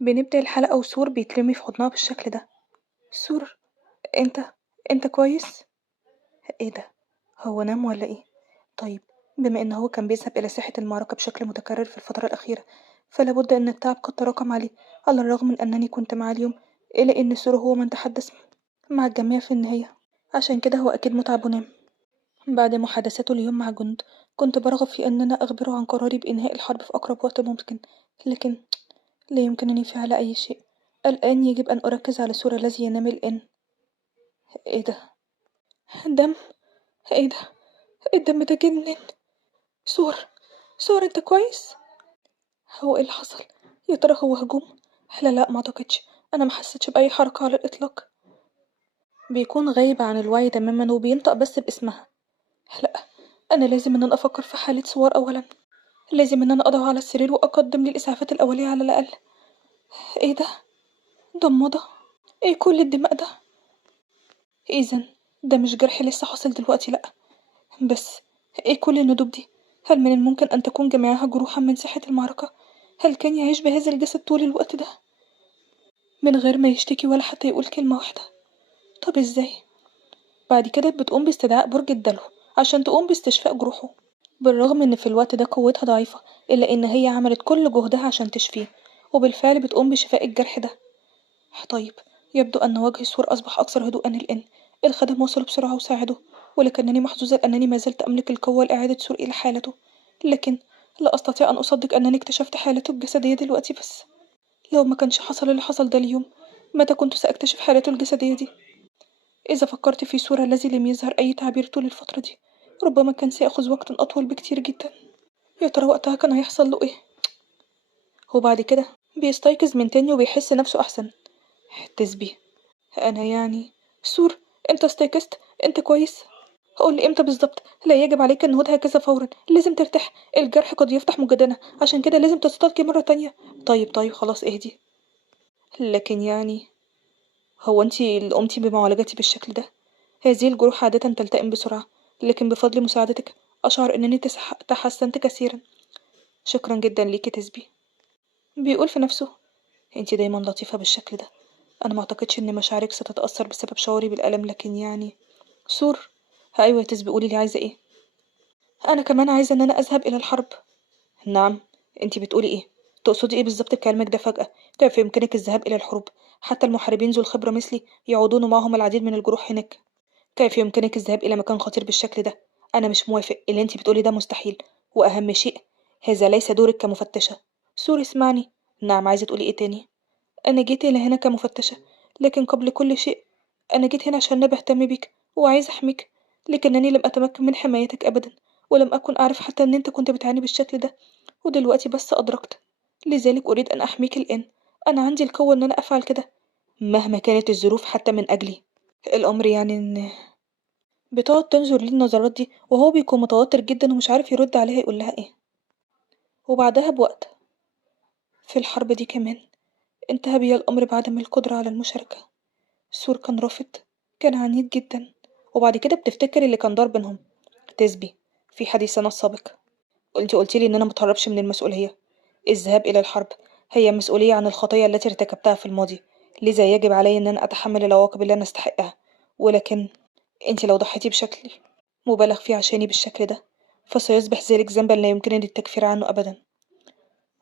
بنبدأ الحلقة وسور بيترمي في حضنها بالشكل ده. سور، انت انت كويس؟ ايه ده؟ هو نام ولا ايه؟ طيب، بما ان هو كان بيذهب الى ساحة المعركة بشكل متكرر في الفترة الأخيرة، فلا بد ان التعب قد تراكم عليه، على الرغم من انني كنت معه اليوم، الا ان سور هو من تحدث مع الجميع في النهاية، عشان كده هو اكيد متعب ونام. بعد محادثته اليوم مع جند، كنت برغب في اننا اخبره عن قراري بانهاء الحرب في اقرب وقت ممكن، لكن لا يمكنني فعل اي شيء. الآن يجب أن أركز على سور الذي ينام الآن. ايه ده؟ دم؟ ايه ده؟ الدم ده جنن. سور، سور انت كويس؟ هو ايه اللي حصل؟ يا ترى هو هجوم؟ لا لا، ما اعتقدش. انا ما حسيتش باي حركه على الاطلاق. بيكون غايب عن الوعي تماما وبينطق بس باسمها. لا، انا لازم ان انا افكر في حاله سوار اولا. لازم ان انا اضعه على السرير واقدم لي الاسعافات الاوليه على الاقل. ايه ده؟ ده مضى. ايه كل الدماء ده؟ اذا ده مش جرح لسه حاصل دلوقتي، لا. بس ايه كل الندوب دي؟ هل من الممكن ان تكون جميعها جروحا من ساحة المعركة؟ هل كان يعيش بهذا الجسد طول الوقت ده من غير ما يشتكي ولا حتى يقول كلمة واحدة؟ طب ازاي؟ بعد كده بتقوم باستدعاء برج الدلو عشان تقوم باستشفاء جروحه، بالرغم ان في الوقت ده قوتها ضعيفة، الا ان هي عملت كل جهدها عشان تشفيه، وبالفعل بتقوم بشفاء الجرح ده. طيب، يبدو أن وجه سور أصبح أكثر هدوءًا الآن. الخدم وصلوا بسرعة وساعدوه، ولكنني محظوظة لأنني ما زلت أملك القوة لإعادة سور إلى حالته. لكن لا أستطيع أن أصدق أنني اكتشفت حالته الجسدية دلوقتي بس. لو ما كانش حصل اللي حصل ده اليوم، متى كنت سأكتشف حالته الجسدية دي؟ إذا فكرت في سور الذي لم يظهر أي تعبير طول الفترة دي، ربما كان سيأخذ وقت أطول بكتير جدا. يا ترى وقتها كان هيحصل له إيه؟ وبعد كده بيستيقظ من تاني وبيحس نفسه أحسن. تسبيه. أنا يعني سور، أنت استيقظت؟ أنت كويس؟ قول لي إمتى بالظبط؟ لا يجب عليك النهوض هكذا فورا، لازم ترتاح. الجرح قد يفتح مجددا، عشان كده لازم تستلقي مرة تانية. طيب طيب، خلاص اهدي. لكن يعني، هو انتي اللي قمتي بمعالجتي بالشكل ده؟ هذه الجروح عادة تلتئم بسرعة، لكن بفضل مساعدتك أشعر أنني تحسنت كثيرا. شكرا جدا ليكي تسبي. بيقول في نفسه، انتي دايما لطيفة بالشكل ده. أنا ما أعتقدش إن مشاعرك ستتأثر بسبب شعوري بالألم، لكن يعني سور. أيوة يا تسبي، قولي لي عايزة إيه؟ أنا كمان عايزة إن أنا أذهب إلى الحرب. نعم؟ أنتي بتقولي إيه؟ تقصدي إيه بالظبط بكلامك ده فجأة؟ كيف يمكنك الذهاب إلى الحروب؟ حتى المحاربين ذو الخبرة مثلي يعودون معهم العديد من الجروح هناك. كيف يمكنك الذهاب إلى مكان خطير بالشكل ده؟ أنا مش موافق، اللي أنتي بتقولي ده مستحيل. وأهم شيء، هذا ليس دورك كمفتشة. سور، اسمعني. نعم، عايزة تقولي إيه تاني؟ أنا جيت إلى هنا كمفتشة، لكن قبل كل شيء أنا جيت هنا عشان أنا بهتم بيك وعايزة أحميك، لكنني لم أتمكن من حمايتك أبدا، ولم أكن أعرف حتى إن أنت كنت بتعاني بالشكل ده، ودلوقتي بس أدركت. لذلك أريد أن أحميك الآن. أنا عندي القوة إن أنا أفعل كده مهما كانت الظروف، حتى من أجلي. الأمر يعني إن بتقعد تنظر ليه النظرات دي وهو بيكون متوتر جدا ومش عارف يرد عليها يقول لها إيه. وبعدها بوقت، في الحرب دي كمان، انتهى بيا الأمر بعدم القدرة على المشاركة. سور كان رافض، كان عنيد جدا. وبعد كده بتفتكر اللي كان دار بينهم. تسبي، في حديثنا السابق انت قلتيلي ان انا متهربش من المسؤولية. الذهاب الى الحرب هي مسؤولية عن الخطية التي ارتكبتها في الماضي، لذا يجب علي ان انا اتحمل العواقب اللي انا استحقها. ولكن انت لو ضحيتي بشكل مبالغ فيه عشاني بالشكل ده، فسيصبح ذلك ذنبا لا يمكنني التكفير عنه ابدا.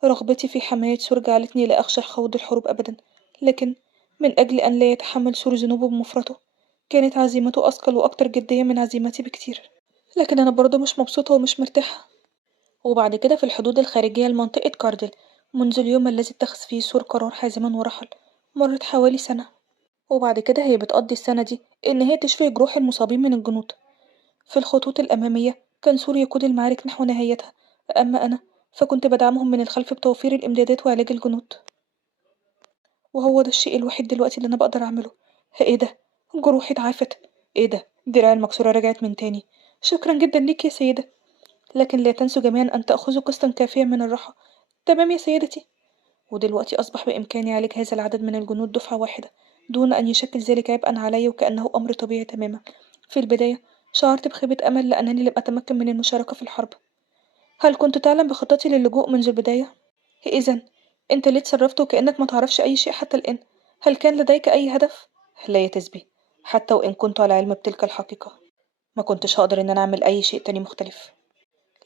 رغبتي في حماية سور جعلتني لا أخشى خوض الحروب أبدا، لكن من أجل أن لا يتحمل سور ذنوبه بمفرطه، كانت عزيمته أثقل وأكتر جدية من عزيمتي بكتير. لكن أنا برضه مش مبسوطة ومش مرتاحة. وبعد كده في الحدود الخارجية لمنطقة كاردل، منذ اليوم الذي اتخذ فيه سور قرار حازما ورحل، مرت حوالي سنة. وبعد كده هي بتقضي السنة دي إن هي تشفي جروح المصابين من الجنود. في الخطوط الأمامية كان سور يقود المعارك نحو نهايتها، أما أنا فكنت بدعمهم من الخلف بتوفير الإمدادات وعلاج الجنود. وهو ده الشيء الوحيد دلوقتي اللي أنا بقدر أعمله. إيه ده؟ جروحي اتعافت. إيه ده؟ دراعي المكسورة رجعت من تاني. شكرا جدا ليك يا سيدة، لكن لا تنسوا جميعا أن تأخذوا قسطا كافيا من الراحة. تمام يا سيدتي. ودلوقتي أصبح بإمكاني علاج هذا العدد من الجنود دفعة واحدة، دون أن يشكل ذلك عبئا علي، وكأنه أمر طبيعي تماما. في البداية شعرت بخيبة أمل لأنني لم أتمكن من المشاركة في الحرب. هل كنت تعلم بخطتي للجوء منذ البداية؟ إذا أنت ليه اتصرفت وكأنك ما تعرفش أي شيء حتى الآن؟ هل كان لديك أي هدف؟ لا يا تسبي، حتى وإن كنت على علم بتلك الحقيقة ما كنتش هقدر إن أنا أعمل أي شيء تاني مختلف،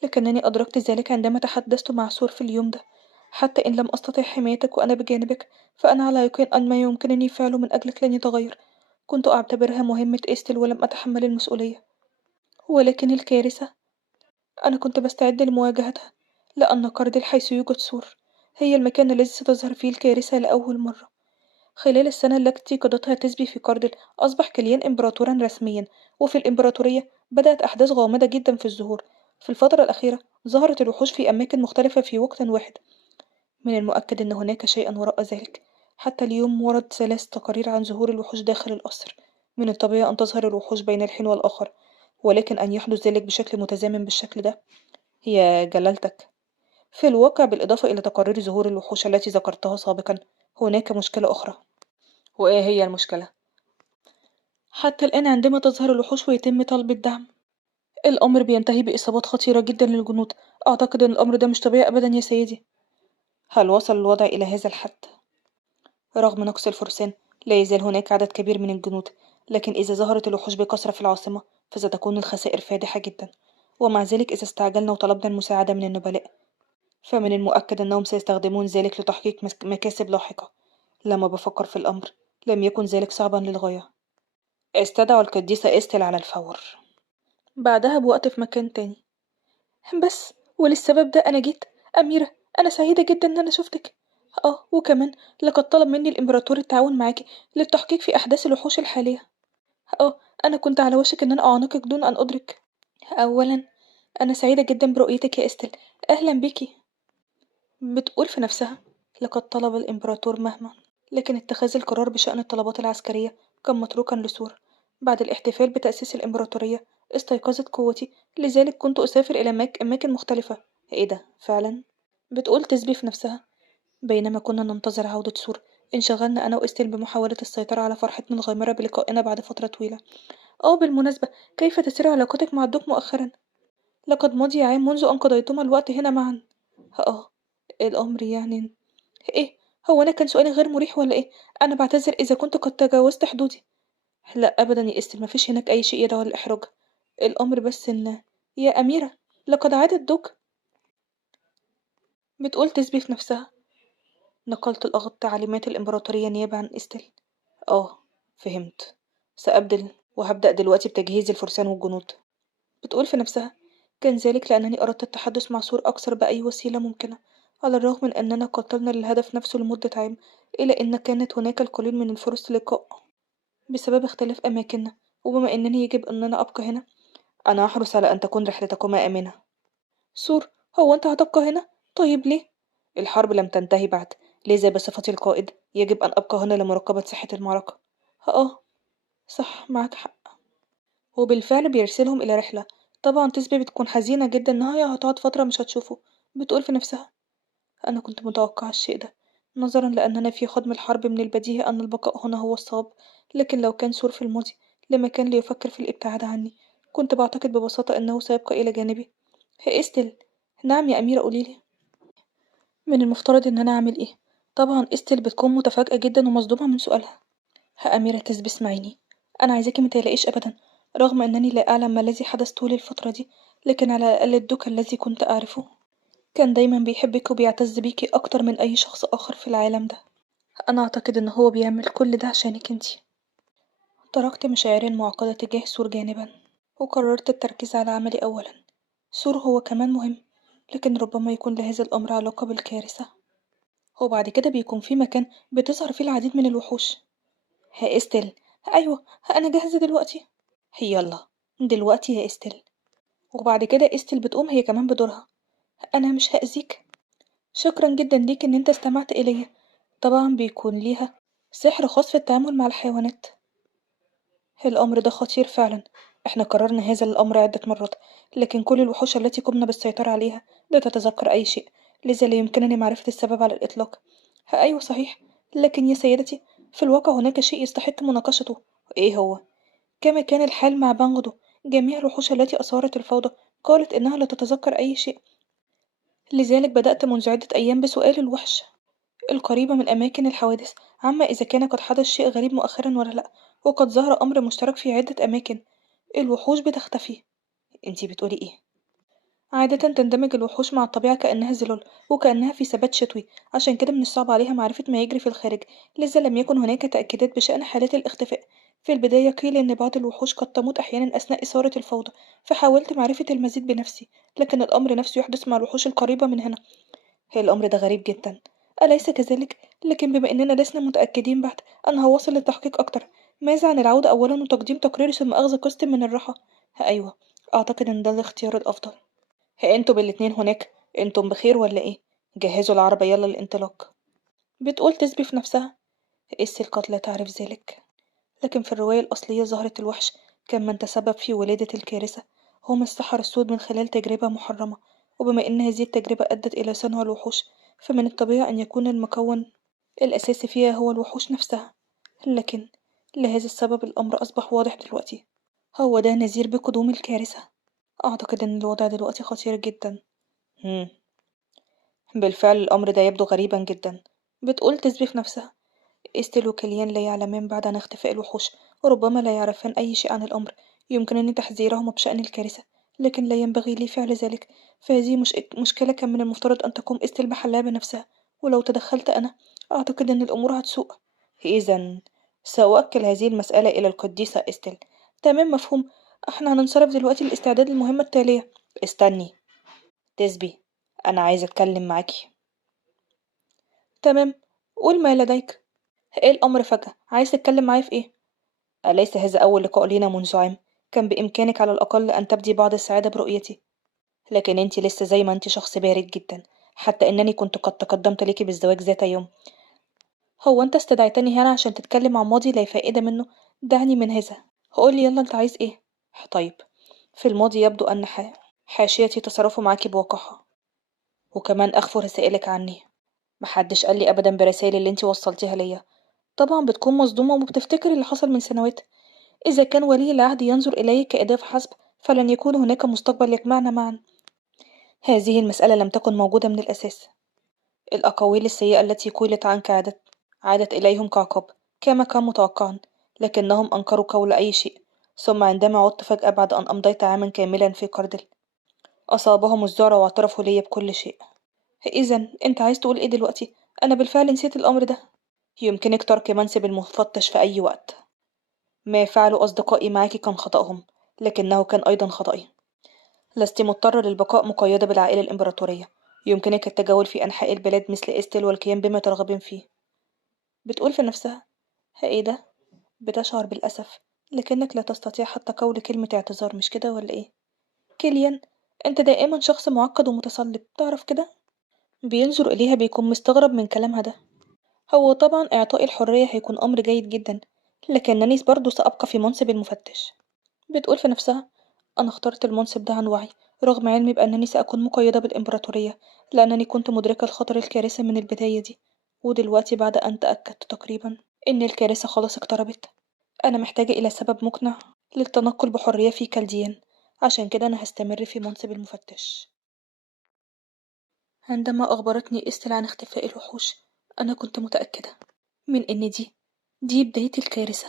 لكنني أدركت ذلك عندما تحدثت مع سور في اليوم ده. حتى إن لم أستطع حمايتك وأنا بجانبك فأنا على يقين أن ما يمكنني فعله من أجلك لن يتغير. كنت أعتبرها مهمة إستل ولم أتحمل المسؤولية، ولكن الكارثة أنا كنت بستعد لمواجهتها، لأن كارديل حيث يوجد سور هي المكان الذي ستظهر فيه الكارثة لأول مرة. خلال السنة التي قضتها تسبي في كاردل أصبح كليان إمبراطورا رسميا، وفي الإمبراطورية بدأت أحداث غامضة جدا في الظهور. في الفترة الأخيرة ظهرت الوحوش في أماكن مختلفة في وقت واحد. من المؤكد أن هناك شيئا وراء ذلك. حتى اليوم ورد 3 تقارير عن ظهور الوحوش داخل القصر. من الطبيعي أن تظهر الوحوش بين الحين والآخر، ولكن أن يحدث ذلك بشكل متزامن بالشكل ده. هي جلالتك، في الواقع بالإضافة إلى تقارير ظهور الوحوش التي ذكرتها سابقا هناك مشكلة أخرى. وإيه هي المشكلة؟ حتى الآن عندما تظهر الوحوش ويتم طلب الدعم الأمر بينتهي بإصابات خطيرة جدا للجنود. أعتقد أن الأمر ده مش طبيعي أبدا يا سيدي. هل وصل الوضع إلى هذا الحد؟ رغم نقص الفرسان لا يزال هناك عدد كبير من الجنود، لكن إذا ظهرت الوحوش بكثرة في العاصمة فستكون الخسائر فادحة جدا. ومع ذلك إذا استعجلنا وطلبنا المساعدة من النبلاء فمن المؤكد أنهم سيستخدمون ذلك لتحقيق مكاسب لاحقة. لما بفكر في الأمر لم يكن ذلك صعبا للغاية. استدعوا القديسة إستل على الفور. بعدها بوقت في مكان تاني. بس وللسبب ده أنا جيت. أميرة، أنا سعيدة جدا إن أنا شفتك. وكمان لقد طلب مني الإمبراطور التعاون معاكي للتحقيق في أحداث الوحوش الحالية. أنا كنت على وشك إن أنا أعانقك دون أن أدرك. أولا أنا سعيدة جدا برؤيتك يا إستل. أهلا بيكي. بتقول في نفسها لقد طلب الإمبراطور مهما، لكن اتخاذ القرار بشأن الطلبات العسكرية كان متروكا لسور. بعد الاحتفال بتأسيس الإمبراطورية استيقظت قوتي، لذلك كنت أسافر إلى أماكن مختلفة. إيه ده فعلا؟ بتقول تسبي في نفسها. بينما كنا ننتظر عودة سور انشغلنا أنا وإستيل بمحاولة السيطرة على فرحتنا الغامرة بلقائنا بعد فترة طويلة. بالمناسبة، كيف تسير علاقتك مع الدوق مؤخرا؟ لقد مضي عام منذ أن قضيتما الوقت هنا معا. الأمر يعني إيه؟ هو أنا كان سؤالي غير مريح ولا إيه؟ أنا بعتذر إذا كنت قد تجاوزت حدودي. لا أبدا يا إستر، مفيش هناك أي شيء يدعو للإحراج. الأمر بس إن يا أميرة لقد عاد الدوق. بتقول تسبي في نفسها. نقلت تعليمات الإمبراطورية نيابة عن إستل. فهمت. سأبدل وهبدأ دلوقتي بتجهيز الفرسان والجنود. بتقول في نفسها. كان ذلك لأنني أردت التحدث مع سور أكثر بأي وسيلة ممكنة، على الرغم من أننا قاتلنا للهدف نفسه لمدة عام، إلا أن كانت هناك القليل من الفرص للقاء بسبب اختلاف أماكننا. وبما أنني يجب أننا أبقى هنا أنا أحرص على أن تكون رحلتكما آمنة. سور، هو أنت هتبقى هنا؟ طيب ليه؟ الحرب لم تنتهي بعد، لذا بصفتي القائد يجب أن أبقى هنا لمراقبة صحة المعركة. صح، معك حق. وبالفعل بيرسلهم إلى رحلة. طبعا تسبي بتكون حزينة جدا إنها هي هتقعد فترة مش هتشوفه. بتقول في نفسها. أنا كنت متوقعة الشيء ده، نظرا لأننا في خضم الحرب من البديهي أن البقاء هنا هو الصواب. لكن لو كان سور في الماضي لما كان ليفكر في الابتعاد عني. كنت بعتقد ببساطة أنه سيبقى إلى جانبي. هي إستل. نعم يا أميرة، قوليلي. من المفترض إن أنا أعمل إيه؟ طبعا إستل بتكون متفاجئة جدا ومصدومة من سؤالها. أميرة تسبي، اسمعيني. أنا عايزاكي متقلقيش أبدا. رغم أنني لا أعلم ما الذي حدث طول الفترة دي، لكن على الأقل الدوك الذي كنت أعرفه كان دايما بيحبك وبيعتز بيكي أكتر من أي شخص آخر في العالم ده. أنا أعتقد إن هو بيعمل كل ده عشانك انتي. تركت مشاعري المعقدة تجاه سور جانبا، وقررت التركيز على عملي أولا. سور هو كمان مهم، لكن ربما يكون لهذا الأمر علاقة بالكارثة. وبعد كده بيكون في مكان بتظهر فيه العديد من الوحوش. ها إستل. أيوة، أنا جاهزة دلوقتي. يلا دلوقتي يا إستل. وبعد كده إستل بتقوم هي كمان بدورها. أنا مش هأذيك. شكرا جدا ليك إن أنت استمعت إليا. طبعا بيكون ليها سحر خاص في التعامل مع الحيوانات. الأمر ده خطير فعلا. احنا قررنا هذا الأمر عدة مرات، لكن كل الوحوش التي قمنا بالسيطرة عليها لا تتذكر أي شيء، لذا لا يمكنني معرفة السبب على الإطلاق. أيوة صحيح، لكن يا سيدتي في الواقع هناك شيء يستحق مناقشته. إيه هو؟ كما كان الحال مع بانغدو، جميع الوحوش التي أثارت الفوضى قالت إنها لا تتذكر أي شيء. لذلك بدأت منذ عدة أيام بسؤال الوحش. القريبة من أماكن الحوادث، عما إذا كان قد حدث شيء غريب مؤخرا ولا لأ، وقد ظهر أمر مشترك في عدة أماكن. الوحوش بتختفي. انتي بتقولي ايه؟ عادة تندمج الوحوش مع الطبيعة كأنها ظلال، وكأنها في ثبات شتوي، عشان كده من الصعب عليها معرفة ما يجري في الخارج، لذا لم يكن هناك تأكيدات بشأن حالات الاختفاء. في البداية قيل إن بعض الوحوش قد تموت أحيانا أثناء إثارة الفوضى، فحاولت معرفة المزيد بنفسي، لكن الأمر نفسه يحدث مع الوحوش القريبة من هنا. هي الأمر ده غريب جدا، أليس كذلك؟ لكن بما إننا لسنا متأكدين بعد، أنا هواصل للتحقيق أكتر. ماذا عن العودة أولا وتقديم تقرير ثم أخذ قسط من الراحة؟ أيوة، أعتقد إن ده الاختيار الأفضل. انتوا بالاتنين هناك، انتم بخير ولا ايه؟ جهزوا العربية يلا للانطلاق. بتقول تسبي في نفسها. إس قد لا تعرف ذلك. لكن في الرواية الأصلية زهرة الوحش كان من تسبب في ولادة الكارثة هم السحرة السود من خلال تجربة محرمة، وبما إن هذه التجربة أدت إلى صنع الوحوش، فمن الطبيعي أن يكون المكون الأساسي فيها هو الوحوش نفسها. لكن لهذا السبب الأمر أصبح واضح دلوقتي، هو ده نذير بقدوم الكارثة. أعتقد أن الوضع دلوقتي خطير جدا. هم. بالفعل الأمر ده يبدو غريبا جدا. بتقول تسبي في نفسها. إستيل وكليان لا يعلمان بعد عن اختفاء الوحوش، وربما لا يعرفان أي شيء عن الأمر. يمكنني تحذيرهما بشأن الكارثة، لكن لا ينبغي لي فعل ذلك، فهذه مشكلة كان من المفترض أن تقوم إستيل بحلها بنفسها، ولو تدخلت أنا أعتقد أن الأمور هتسوء. إذا سأوكل هذه المسألة إلى القديسة إستيل. تمام، مفهوم. احنا هننصرف دلوقتي للاستعداد للمهمة التالية. استني تسبي، أنا عايزة أتكلم معاكي. تمام، قول ما لديك. ايه الأمر فجأة؟ عايز تتكلم معايا في ايه؟ أليس هذا أول لقاء لينا منذ عام؟ كان بإمكانك على الأقل أن تبدي بعض السعادة برؤيتي، لكن انت لسه زي ما انت شخص بارد جدا، حتى إنني كنت قد تقدمت لك بالزواج ذات يوم. هو انت استدعيتني هنا عشان تتكلم عن ماضي لا فائدة منه؟ دعني من هذا. قولي يلا انت عايز ايه؟ طيب، في الماضي يبدو أن حاشيتي تصرفوا معاكي بوقاحة، وكمان أخفوا رسائلك عني. محدش قالي أبدا برسائل اللي انتي وصلتيها ليا. طبعا بتكون مصدومة وبتفتكر اللي حصل من سنوات. إذا كان ولي العهد ينظر إلي كأداة فحسب، فلن يكون هناك مستقبل يجمعنا معا. هذه المسألة لم تكن موجودة من الأساس. الأقاويل السيئة التي قيلت عنك عادت إليهم كعقاب، كما كان متوقعا، لكنهم أنكروا قول أي شيء. ثم عندما عدت فجأة بعد أن أمضيت عاما كاملا في قردل، أصابهم الذعر واعترفوا لي بكل شيء. إذا أنت عايز تقول إيه دلوقتي؟ أنا بالفعل نسيت الأمر ده. يمكنك ترك منصب المفتش في أي وقت. ما فعله أصدقائي معك كان خطأهم، لكنه كان أيضا خطأي. لست مضطرة للبقاء مقيدة بالعائلة الإمبراطورية. يمكنك التجول في أنحاء البلاد مثل إستيل والقيام بما ترغبين فيه. بتقول في نفسها. إيه ده؟ بتشعر بالأسف، لكنك لا تستطيع حتى قول كلمة اعتذار، مش كده ولا إيه؟ كيليان، أنت دائما شخص معقد ومتصلب، تعرف كده؟ بينظر إليها بيكون مستغرب من كلامها ده. هو طبعا إعطائي الحرية هيكون أمر جيد جدا، لكنني برضه سأبقى في منصب المفتش. بتقول في نفسها. أنا اخترت المنصب ده عن وعي، رغم علمي بأنني سأكون مقيدة بالإمبراطورية، لأنني كنت مدركة الخطر الكارثي من البداية دي. ودلوقتي بعد أن تأكدت تقريبا إن الكارثة خلاص اقتربت، أنا محتاجة إلى سبب مقنع للتنقل بحرية في كالديان. عشان كده أنا هستمر في منصب المفتش. عندما أخبرتني إستل عن اختفاء الوحوش، أنا كنت متأكدة من إن دي بداية الكارثة،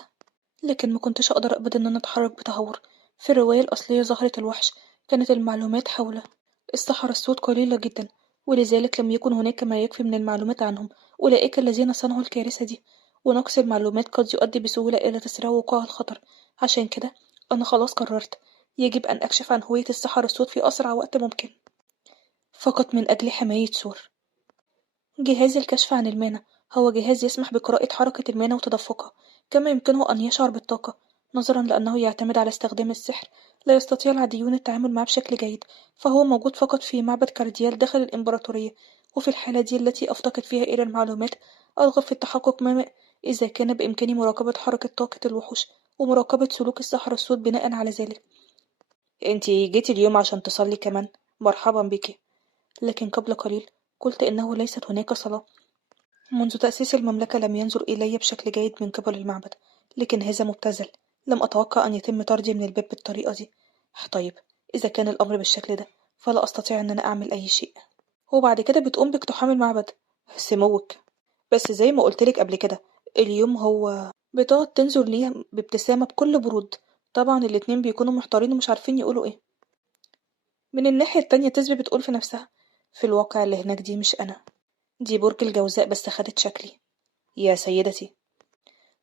لكن ما كنتش أقدر أبدا إن أنا أتحرك بتهور. في الرواية الأصلية زهرة الوحش كانت المعلومات حول السحرة السود قليلة جدا، ولذلك لم يكن هناك ما يكفي من المعلومات عنهم، أولئك الذين صنعوا الكارثة دي. ونقص المعلومات قد يؤدي بسهولة إلى تسريع وقوع الخطر. عشان كده أنا خلاص قررت، يجب أن أكشف عن هوية السحرة السود في أسرع وقت ممكن، فقط من أجل حماية سور. جهاز الكشف عن المانع هو جهاز يسمح بقراءة حركة المانع وتدفقها، كما يمكنه أن يشعر بالطاقة. نظرا لأنه يعتمد على استخدام السحر، لا يستطيع العاديون التعامل معه بشكل جيد، فهو موجود فقط في معبد كارديال داخل الإمبراطورية. وفي الحالة دي التي أفتقد فيها إلى المعلومات، أرغب في التحقق ما إذا كان بإمكاني مراقبة حركة طاقة الوحوش، ومراقبة سلوك السحرة السود بناء على ذلك. انتي جيتي اليوم عشان تصلي كمان؟ مرحبا بك. لكن قبل قليل قلت إنه ليست هناك صلاة. منذ تأسيس المملكة لم ينظر إلي بشكل جيد من قبل المعبد، لكن هذا مبتذل. لم أتوقع أن يتم طردي من الباب بالطريقة دي. طيب، إذا كان الأمر بالشكل ده فلا أستطيع أن أنا أعمل أي شيء. وبعد كده بتقوم باقتحام المعبد؟ سموك. بس زي ما قلتلك قبل كده، اليوم هو بتقعد تنظر ليها بابتسامة بكل برود. طبعا الاتنين بيكونوا محتارين ومش عارفين يقولوا ايه. من الناحية التانية تسبي بتقول في نفسها: في الواقع اللي هناك دي مش أنا، دي برج الجوزاء بس خدت شكلي. يا سيدتي،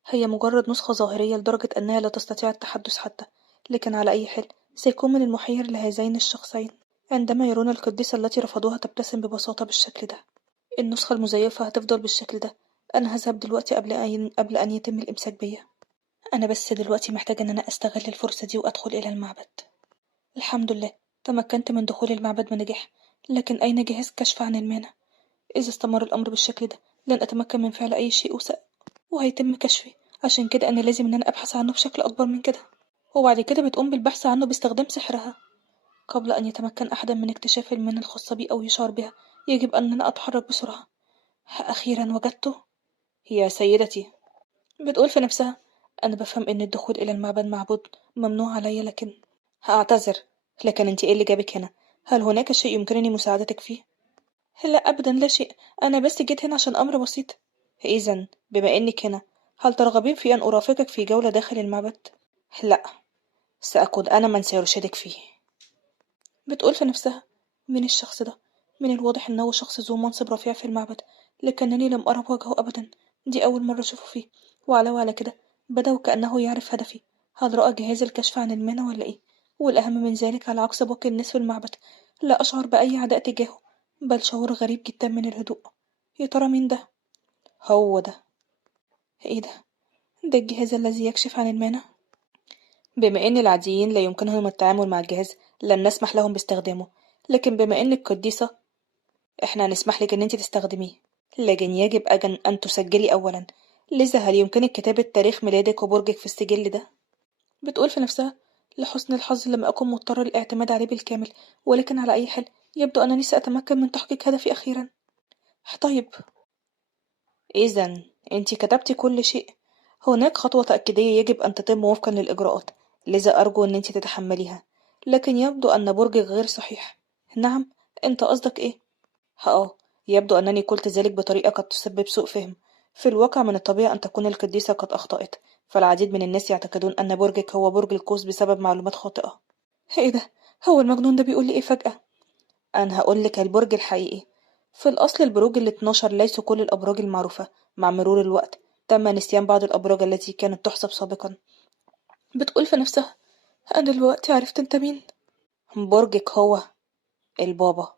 هي مجرد نسخة ظاهرية لدرجة أنها لا تستطيع التحدث حتى، لكن على أي حال سيكون من المحير لهذين الشخصين عندما يرون القديسة التي رفضوها تبتسم ببساطة بالشكل ده. النسخة المزيفة هتفضل بالشكل ده. أنا هذهب دلوقتي قبل أن يتم الإمساك بيا. أنا بس دلوقتي محتاجة إن أنا أستغل الفرصة دي وأدخل إلى المعبد. الحمد لله، تمكنت من دخول المعبد بنجاح، لكن أين جهاز كشف عن المانع؟ إذا استمر الأمر بالشكل ده لن أتمكن من فعل أي شيء وهيتم كشفي. عشان كده أنا لازم إن أنا أبحث عنه بشكل أكبر من كده. وبعد كده بتقوم بالبحث عنه باستخدام سحرها. قبل أن يتمكن أحد من اكتشاف المنى الخاصة بي أو يشعر بها، يجب أن أنا أتحرك بسرعة. أخيرا وجدته. يا سيدتي، بتقول في نفسها: أنا بفهم إن الدخول إلى المعبد معبود ممنوع علي، لكن هأعتذر. لكن أنت إيه اللي جابك هنا؟ هل هناك شيء يمكنني مساعدتك فيه؟ لا أبدا، لا شيء. أنا بس جيت هنا عشان أمر بسيط. إذا بما إنك هنا، هل ترغبين في أن أرافقك في جولة داخل المعبد؟ لا، سأكون أنا من سيرشدك فيه. بتقول في نفسها: مين الشخص ده؟ من الواضح إنه شخص ذو منصب رفيع في المعبد، لكنني لم أرى وجهه أبدا. دي أول مرة أشوفه فيه. وعلاوة على كده، بدا وكأنه يعرف هدفي. هل رأى جهاز الكشف عن المنى ولا إيه؟ والأهم من ذلك، على عكس باقي الناس في المعبد، لا أشعر بأي عداء تجاهه، بل شعور غريب جدا من الهدوء. يا ترى مين ده؟ هو ده. إيه ده؟ ده الجهاز الذي يكشف عن المانع؟ بما إن العاديين لا يمكنهم التعامل مع الجهاز، لن نسمح لهم باستخدامه. لكن بما إنك قديسة، إحنا هنسمح لك إن أنت تستخدميه. لكن يجب أن تسجلي أولا. لذا هل يمكنك كتابة تاريخ ميلادك وبرجك في السجل ده؟ بتقول في نفسها: لحسن الحظ لم أكن مضطرة للاعتماد عليه بالكامل، ولكن على أي حال يبدو أنني سأتمكن من تحقيق هدفي أخيرا. طيب، إذا أنت كتبتي كل شيء. هناك خطوة تأكيدية يجب أن تتم وفقا للإجراءات، لذا أرجو أن أنت تتحمليها. لكن يبدو أن برجك غير صحيح. نعم، أنت قصدك إيه؟ يبدو أنني قلت ذلك بطريقة قد تسبب سوء فهم. في الواقع من الطبيعي أن تكون القديسة قد أخطأت، فالعديد من الناس يعتقدون أن برجك هو برج القوس بسبب معلومات خاطئة. إيه ده؟ هو المجنون ده بيقول لي إيه فجأة؟ أنا هقولك البرج الحقيقي. في الأصل البروج ال12 ليسوا كل الأبراج المعروفة. مع مرور الوقت تم نسيان بعض الأبراج التي كانت تحسب سابقا. بتقول في نفسها: أنا دلوقتي عرفت أنت مين. برجك هو البابا،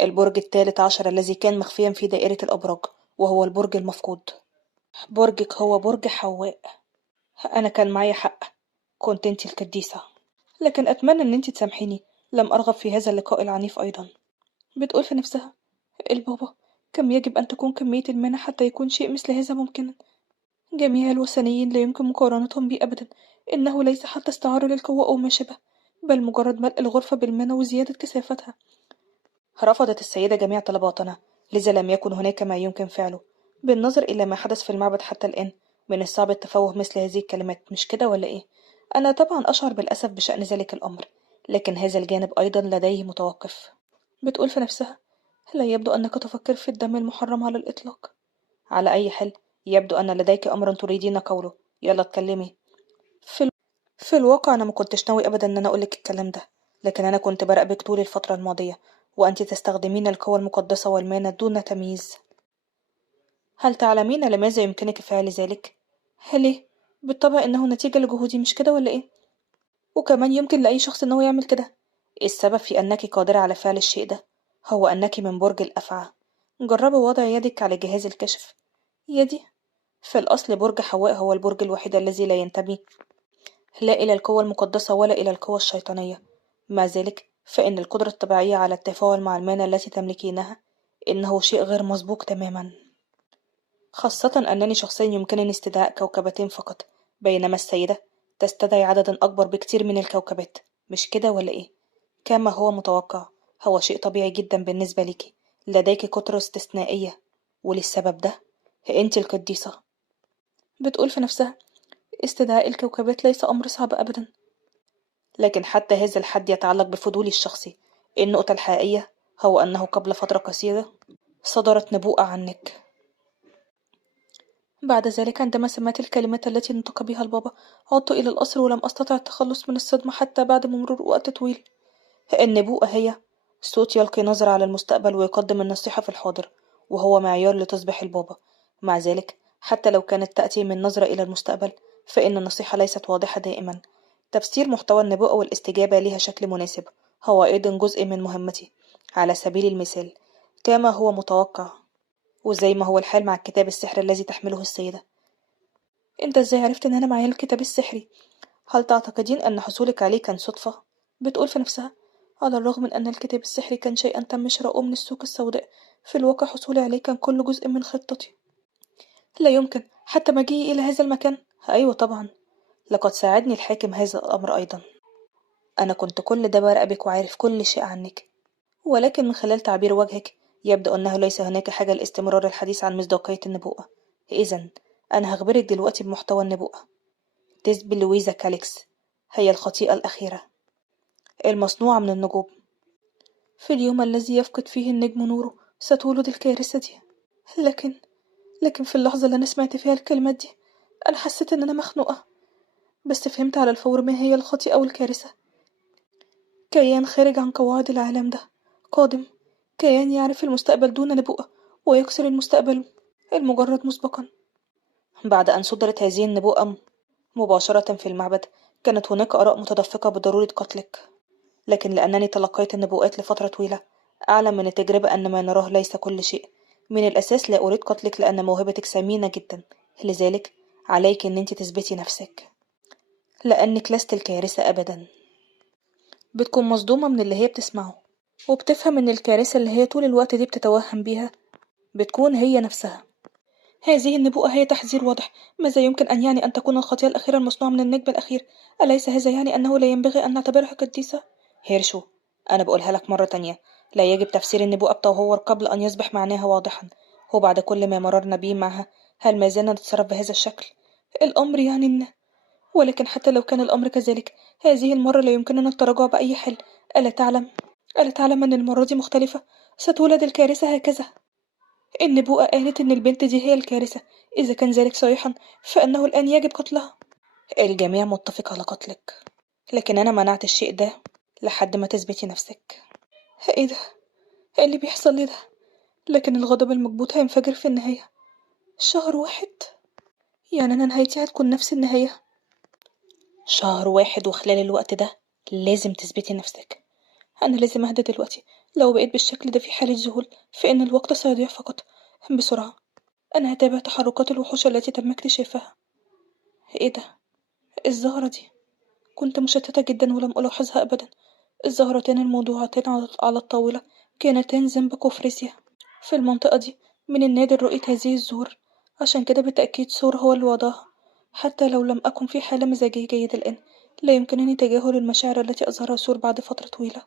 البرج الثالث عشر الذي كان مخفيا في دائرة الأبراج، وهو البرج المفقود. برجك هو برج حواء. أنا كان معايا حق، كنت انتي القديسة. لكن أتمنى إن انتي تسامحيني، لم أرغب في هذا اللقاء العنيف أيضا. بتقول في نفسها: البابا، كم يجب أن تكون كمية المنى حتى يكون شيء مثل هذا ممكنا؟ جميع الوثنيين لا يمكن مقارنتهم بي أبدا. إنه ليس حتى استعارة للقوة أو ما شابه، بل مجرد ملء الغرفة بالمنى وزيادة كثافتها. رفضت السيدة جميع طلباتنا، لذا لم يكن هناك ما يمكن فعله. بالنظر إلى ما حدث في المعبد حتى الآن، من الصعب التفوه مثل هذه الكلمات، مش كده ولا إيه؟ أنا طبعا أشعر بالأسف بشأن ذلك الأمر، لكن هذا الجانب أيضا لديه متوقف. بتقول في نفسها: لا يبدو أنك تفكر في الدم المحرم على الإطلاق. على أي حال، يبدو أن لديك أمرا تريدين قوله. يلا اتكلمي. في, ال... في الواقع أنا ما كنتش ناوي أبدا أن أنا أقولك الكلام ده، لكن أنا كنت براقبك طول الفترة الماضية، وأنت تستخدمين القوى المقدسة والمانع دون تمييز. هل تعلمين لماذا يمكنك فعل ذلك؟ ليه؟ بالطبع إنه نتيجة لجهودي، مش كده ولا إيه؟ وكمان يمكن لأي شخص إنه يعمل كده. السبب في أنك قادرة على فعل الشيء ده هو أنك من برج الأفعى. جربي وضع يدك على جهاز الكشف. يدي؟ في الأصل برج حواء هو البرج الوحيد الذي لا ينتمي لا إلى القوى المقدسة ولا إلى القوى الشيطانية. مع ذلك فإن القدرة الطبيعية على التفاعل مع المانع التي تملكينها إنه شيء غير مسبوق تماما، خاصة أنني شخصيا يمكنني استدعاء كوكبتين فقط، بينما السيدة تستدعي عددا أكبر بكتير من الكوكبات، مش كده ولا إيه؟ كما هو متوقع، هو شيء طبيعي جدا بالنسبة لك. لديك قدرة استثنائية، وللسبب ده أنت القديسة. بتقول في نفسها: استدعاء الكوكبات ليس أمر صعب أبدا، لكن حتى هذا الحد يتعلق بفضولي الشخصي. النقطة الحقيقية هو أنه قبل فترة قصيرة صدرت نبوءة عنك. بعد ذلك عندما سمعت الكلمات التي نطق بها البابا عدت إلى القصر ولم أستطع التخلص من الصدمة حتى بعد مرور وقت طويل. النبوءة هي صوت يلقي نظرة على المستقبل ويقدم النصيحة في الحاضر، وهو معيار لتصبح البابا. مع ذلك حتى لو كانت تأتي من نظرة إلى المستقبل فإن النصيحة ليست واضحة دائما. تفسير محتوى النبوءة والاستجابة لها شكل مناسب هو أيضا جزء من مهمتي. على سبيل المثال، كما هو متوقع وزي ما هو الحال مع الكتاب السحري الذي تحمله السيدة. انت ازاي عرفت ان انا معايا الكتاب السحري؟ هل تعتقدين ان حصولك عليه كان صدفة؟ بتقول في نفسها: على الرغم من ان الكتاب السحري كان شيئا تم شراؤه من السوق السوداء، في الواقع حصولي عليه كان كل جزء من خطتي. لا يمكن، حتى مجيئي الى هذا المكان. ايوه طبعا، لقد ساعدني الحاكم هذا الامر ايضا. انا كنت كل ده براقبك وعارف كل شيء عنك، ولكن من خلال تعبير وجهك يبدو أنه ليس هناك حاجة لاستمرار الحديث عن مصداقية النبوءة. إذن أنا هخبرك دلوقتي بمحتوى النبوءة. تسبي لويزا كاليكس هي الخطيئة الأخيرة المصنوعة من النجوم. في اليوم الذي يفقد فيه النجم نوره ستولد الكارثة دي. لكن في اللحظة اللي أنا سمعت فيها الكلمات دي أنا حسيت إن أنا مخنوقة، بس فهمت على الفور ما هي الخطيئة والكارثة. كيان خارج عن قواعد العالم ده قادم، كيان يعرف المستقبل دون نبوءة ويكسر المستقبل المجرد مسبقا. بعد أن صدرت هذه النبوءة مباشرة في المعبد كانت هناك آراء متدفقة بضرورة قتلك، لكن لأنني تلقيت النبوءات لفترة طويلة أعلم من التجربة أن ما نراه ليس كل شيء. من الأساس لا أريد قتلك لأن موهبتك ثمينة جدا، لذلك عليك أن أنت تثبتي نفسك، لأنك لست الكارثة أبدا. بتكون مصدومة من اللي هي بتسمعه وبتفهم ان الكارثة اللي هي طول الوقت دي بتتوهم بيها بتكون هي نفسها. هذه النبوءة هي تحذير واضح. ماذا يمكن أن يعني أن تكون الخطيئة الأخيرة المصنوعة من النجم الأخير؟ أليس هذا يعني أنه لا ينبغي أن نعتبرها قديسة؟ هيرشو، أنا بقولها لك مرة تانية، لا يجب تفسير النبوءة بتهور قبل أن يصبح معناها واضحا. وبعد كل ما مررنا به معها هل ما زلنا نتصرف بهذا الشكل؟ الأمر يعني ولكن حتى لو كان الأمر كذلك هذه المرة لا يمكننا التراجع بأي حال. ألا تعلم ألا تعلم أن المرة دي مختلفة؟ ستولد الكارثة هكذا. النبوءة قالت إن البنت دي هي الكارثة. إذا كان ذلك صحيحا فإنه الآن يجب قتلها. الجميع متفق على قتلك، لكن أنا منعت الشيء ده لحد ما تثبتي نفسك. إيه ده؟ إيه اللي بيحصل لي ده؟ لكن الغضب المكبوت هينفجر في النهاية. شهر واحد؟ يعني أنا نهايتي هتكون نفس النهاية؟ شهر واحد، وخلال الوقت ده لازم تثبتي نفسك. أنا لازم أهدى دلوقتي. لو بقيت بالشكل ده في حالة ذهول فإن الوقت سيضيع فقط. بسرعة، أنا هتابع تحركات الوحوش التي تم اكتشافها. إيه ده؟ الزهرة دي كنت مشتتة جدا ولم ألاحظها أبدا. الزهرتين الموضوعتين على الطاولة كانتان زنبق وفريسيا. في المنطقة دي من النادر رؤية هذه الزهور، عشان كده بالتأكيد سور هو اللي وضعها. حتى لو لم أكن في حالة مزاجية جيدة الآن لا يمكنني تجاهل المشاعر التي أظهرها سور بعد فترة طويلة.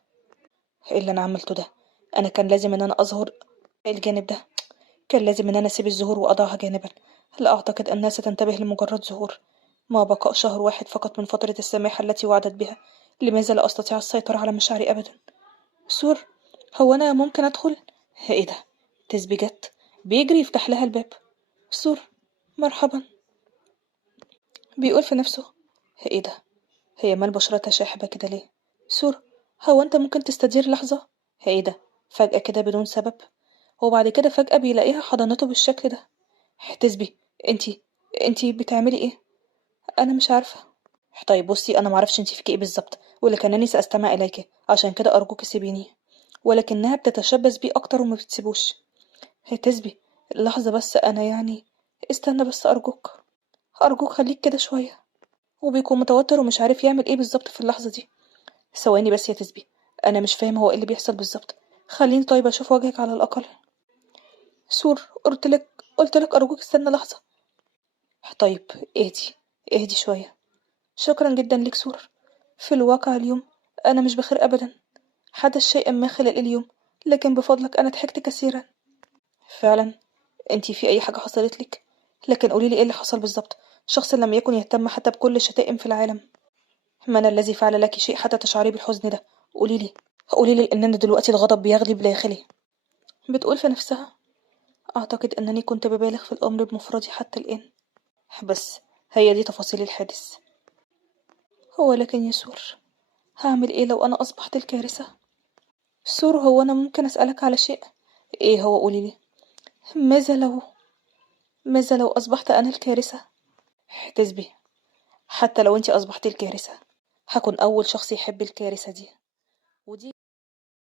إيه اللي أنا عملته ده؟ أنا كان لازم إن أنا أظهر الجانب ده، كان لازم إن أنا أسيب الزهور وأضعها جانبا. لا أعتقد أنها ستنتبه لمجرد زهور. ما بقاء شهر واحد فقط من فترة السماحة التي وعدت بها. لماذا لا أستطيع السيطرة على مشاعري أبدا؟ سور، هو أنا ممكن أدخل؟ إيه ده؟ تسبي جت بيجري يفتح لها الباب. سور، مرحبا. بيقول في نفسه: إيه ده؟ هي مال بشرتها شاحبة كده ليه؟ سور، هو أنت ممكن تستدير لحظة؟ إيه ده؟ فجأة كده بدون سبب، وبعد كده فجأة بيلاقيها حضنته بالشكل ده. تسبي، انتي بتعملي ايه؟ انا مش عارفة. طيب بصي، انا معرفش انتي فيكي ايه بالظبط، ولكنني سأستمع اليك، عشان كده ارجوك سيبيني. ولكنها بتتشبث بيه اكتر وما بتسيبوش. تسبي، لحظة بس، انا يعني استنى بس ارجوك خليك كده شوية. وبيكون متوتر ومش عارف يعمل ايه بالظبط في اللحظة دي. ثواني بس يا تسبي، انا مش فاهم هو ايه اللي بيحصل بالظبط. خليني طيب اشوف وجهك على الاقل. سور، قلت لك ارجوك استنى لحظة. طيب، اهدي شوية. شكرا جدا لك سور. في الواقع اليوم أنا مش بخير أبدا. حدث شيء ما خلال اليوم، لكن بفضلك أنا ضحكت كثيرا. فعلا؟ انتي في أي حاجة حصلت لك؟ لكن قوليلي ايه اللي حصل بالظبط. شخص لم يكن يهتم حتى بكل الشتائم في العالم. من الذي فعل لك شيء حتى تشعري بالحزن ده؟ قوليلي إننا دلوقتي الغضب بيغلب داخلي. بتقول في نفسها: أعتقد أنني كنت ببالغ في الأمر بمفردي حتى الآن، بس هي دي تفاصيل الحادث. ولكن يا سور، هعمل إيه لو أنا أصبحت الكارثة؟ سور، هو أنا ممكن أسألك على شيء؟ إيه هو؟ قوليلي. ماذا لو ماذا لو أصبحت أنا الكارثة؟ احتسبي، حتى لو أنتي أصبحتي الكارثة، هكون أول شخص يحب الكارثة دي، ودي